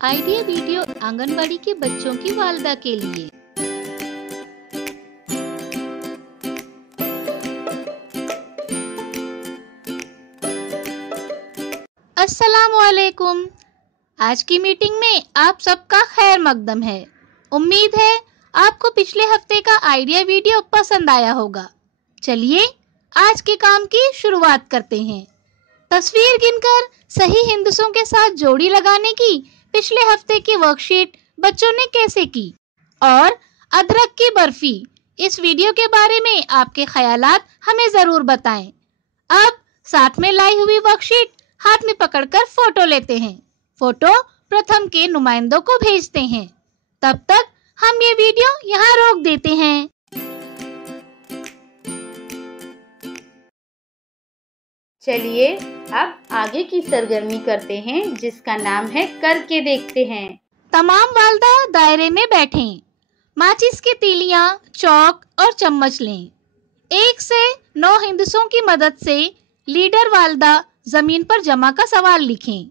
Idea video anganwadi के बच्चों की वालदा के लिए। अस्सलामुअलैकुम। आज की मीटिंग में आप सबका खैर मकदम है। उम्मीद है आपको पिछले हफ्ते का आइडिया वीडियो पसंद आया होगा। चलिए आज के काम की शुरुआत करते हैं। तस्वीर गिनकर सही हिंदसों के साथ जोड़ी लगाने की पिछले हफ्ते की वर्कशीट बच्चों ने कैसे की, और अदरक की बर्फी इस वीडियो के बारे में आपके ख्यालात हमें जरूर बताएं। अब साथ में लाई हुई वर्कशीट हाथ में पकड़कर फोटो लेते हैं। फोटो प्रथम के नुमाइंदों को भेजते हैं। तब तक हम ये वीडियो यहाँ रोक देते हैं। चलिए अब आगे की सरगर्मी करते हैं, जिसका नाम है करके देखते हैं। तमाम वालदा दायरे में बैठें। माचिस की तीलियां, चौक और चम्मच लें। 1 से 9 हिंदसों की मदद से लीडर वालदा जमीन पर जमा का सवाल लिखें।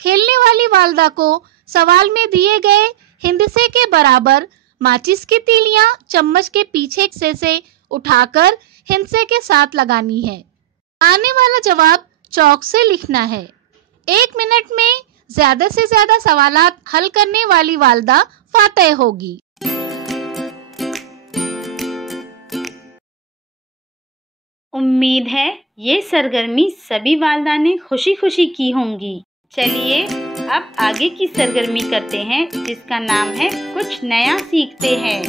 खेलने वाली वालदा को सवाल में दिए गए हिंदसे के बराबर माचिस की तीलियां चम्मच के पीछे से उठाकर हिंदसे के साथ लगानी है। आने वाला जवाब चौक से लिखना है। 1 मिनट में ज्यादा से ज्यादा सवालात हल करने वाली वालदा फातेह होगी। उम्मीद है ये सरगर्मी सभी वालदा ने खुशी खुशी की होंगी। चलिए अब आगे की सरगर्मी करते हैं, जिसका नाम है कुछ नया सीखते हैं।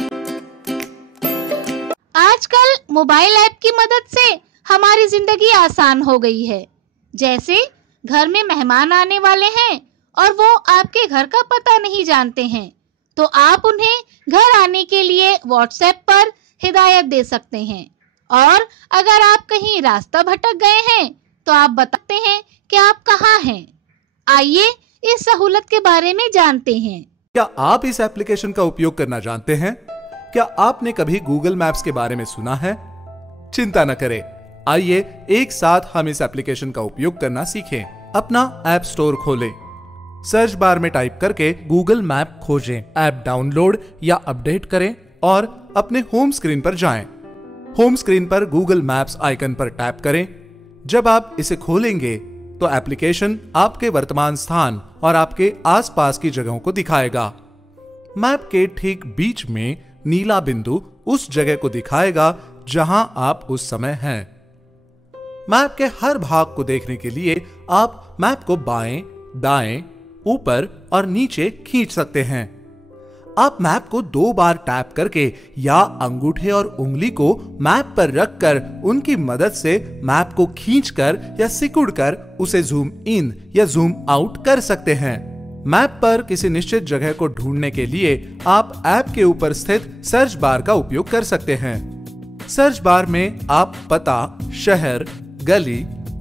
आजकल मोबाइल ऐप की मदद से हमारी जिंदगी आसान हो गई है। जैसे घर में मेहमान आने वाले हैं और वो आपके घर का पता नहीं जानते हैं, तो आप उन्हें घर आने के लिए व्हाट्सएप पर हिदायत दे सकते हैं। और अगर आप कहीं रास्ता भटक गए हैं तो आप बताते हैं कि आप कहाँ हैं। आइए इस सहूलत के बारे में जानते हैं। क्या आप इस एप्लीकेशन का उपयोग करना जानते हैं? क्या आपने कभी गूगल मैप्स के बारे में सुना है? चिंता न करें, आइए एक साथ हम इस एप्लीकेशन का उपयोग करना सीखें। अपना ऐप स्टोर खोलें, सर्च बार में टाइप करके गूगल मैप खोजें, ऐप डाउनलोड या अपडेट करें और अपने होम स्क्रीन पर जाएं। होम स्क्रीन पर गूगल मैप्स आइकन पर टैप करें। जब आप इसे खोलेंगे तो एप्लीकेशन आपके वर्तमान स्थान और आपके आसपास की जगहों को दिखाएगा। मैप के ठीक बीच में नीला बिंदु उस जगह को दिखाएगा जहां आप उस समय हैं। मैप के हर भाग को देखने के लिए आप मैप को बाएं, दाएं, ऊपर और नीचे खींच सकते हैं। आप मैप को 2 बार टैप करके या अंगूठे और उंगली को मैप पर रखकर उनकी मदद से मैप को खींचकर या सिकुड़कर उसे जूम इन या जूम आउट कर सकते हैं। मैप पर किसी निश्चित जगह को ढूंढने के लिए आप ऐप के ऊपर स्थित सर्च बार का उपयोग कर सकते हैं। सर्च बार में आप पता, शहर, गली,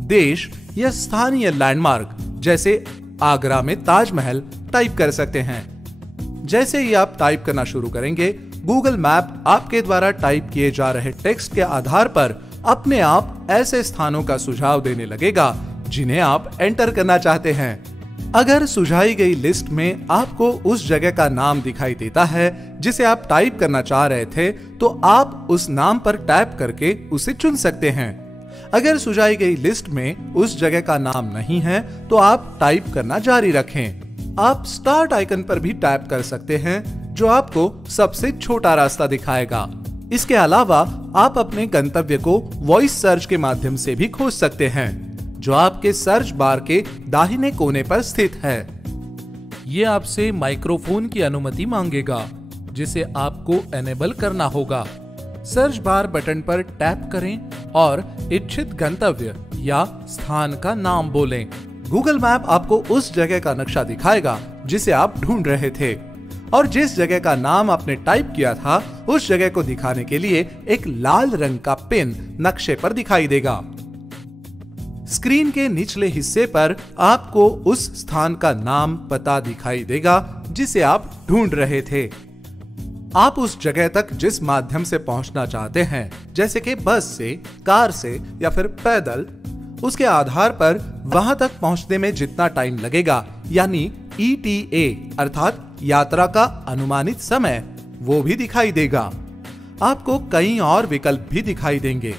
देश या स्थानीय लैंडमार्क जैसे आगरा में ताजमहल टाइप कर सकते हैं। जैसे ही आप टाइप करना शुरू करेंगे, गूगल मैप आपके द्वारा टाइप किए जा रहे टेक्स्ट के आधार पर अपने आप ऐसे स्थानों का सुझाव देने लगेगा जिन्हें आप एंटर करना चाहते हैं। अगर सुझाई गई लिस्ट में आपको उस जगह का नाम दिखाई देता है जिसे आप टाइप करना चाह रहे थे, तो आप उस नाम पर टैप करके उसे चुन सकते हैं। अगर सुझाई गई लिस्ट में उस जगह का नाम नहीं है तो आप टाइप करना जारी रखें। आप स्टार्ट आइकन पर भी टैप कर सकते हैं, जो आपको सबसे छोटा रास्ता दिखाएगा। इसके अलावा आप अपने गंतव्य को वॉइस सर्च के माध्यम से भी खोज सकते हैं, जो आपके सर्च बार के दाहिने कोने पर स्थित है। ये आपसे माइक्रोफोन की अनुमति मांगेगा, जिसे आपको एनेबल करना होगा। सर्च बार बटन पर टैप करें और इच्छित गंतव्य या स्थान का नाम बोलें। गूगल मैप आपको उस जगह का नक्शा दिखाएगा जिसे आप ढूंढ रहे थे, और जिस जगह का नाम आपने टाइप किया था उस जगह को दिखाने के लिए एक लाल रंग का पिन नक्शे पर दिखाई देगा। स्क्रीन के निचले हिस्से पर आपको उस स्थान का नाम, पता दिखाई देगा जिसे आप ढूंढ रहे थे। आप उस जगह तक जिस माध्यम से पहुंचना चाहते हैं, जैसे कि बस से, कार से या फिर पैदल, उसके आधार पर वहां तक पहुंचने में जितना टाइम लगेगा, यानी ETA अर्थात यात्रा का अनुमानित समय वो भी दिखाई देगा। आपको कई और विकल्प भी दिखाई देंगे।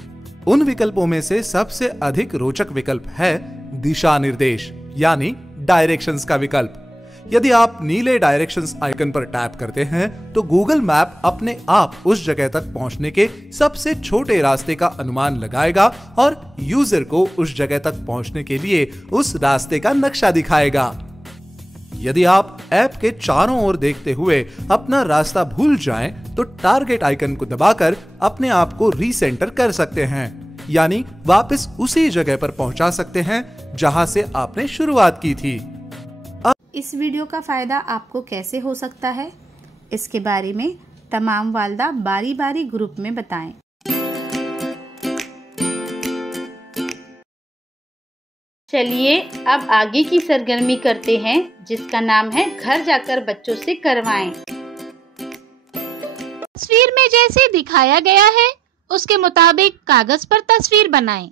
उन विकल्पों में से सबसे अधिक रोचक विकल्प है दिशा निर्देश यानी डायरेक्शंस का विकल्प। यदि आप नीले डायरेक्शंस आइकन पर टैप करते हैं तो गूगल मैप अपने आप उस जगह तक पहुंचने के सबसे छोटे रास्ते का अनुमान लगाएगा और यूजर को उस जगह तक पहुंचने के लिए उस रास्ते का नक्शा दिखाएगा। यदि आप ऐप के चारों ओर देखते हुए अपना रास्ता भूल जाएं, तो टारगेट आइकन को दबाकर अपने आप को रीसेंटर कर सकते हैं, यानी वापस उसी जगह पर पहुंचा सकते हैं जहां से आपने शुरुआत की थी। इस वीडियो का फ़ायदा आपको कैसे हो सकता है, इसके बारे में तमाम वालदा बारी बारी ग्रुप में बताएं। चलिए अब आगे की सरगर्मी करते हैं, जिसका नाम है घर जाकर बच्चों से करवाएं। तस्वीर में जैसे दिखाया गया है उसके मुताबिक कागज पर तस्वीर बनाएं।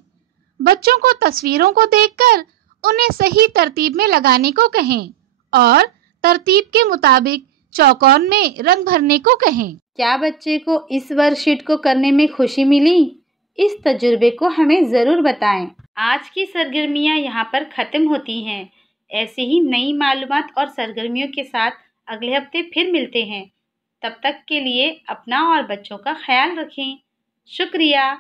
बच्चों को तस्वीरों को देखकर उन्हें सही तरतीब में लगाने को कहें और तरतीब के मुताबिक चौकोन में रंग भरने को कहें। क्या बच्चे को इस वर्कशीट को करने में खुशी मिली? इस तजुर्बे को हमें ज़रूर बताएं। आज की सरगर्मियां यहाँ पर ख़त्म होती हैं। ऐसे ही नई मालूमात और सरगर्मियों के साथ अगले हफ्ते फिर मिलते हैं। तब तक के लिए अपना और बच्चों का ख्याल रखें। शुक्रिया।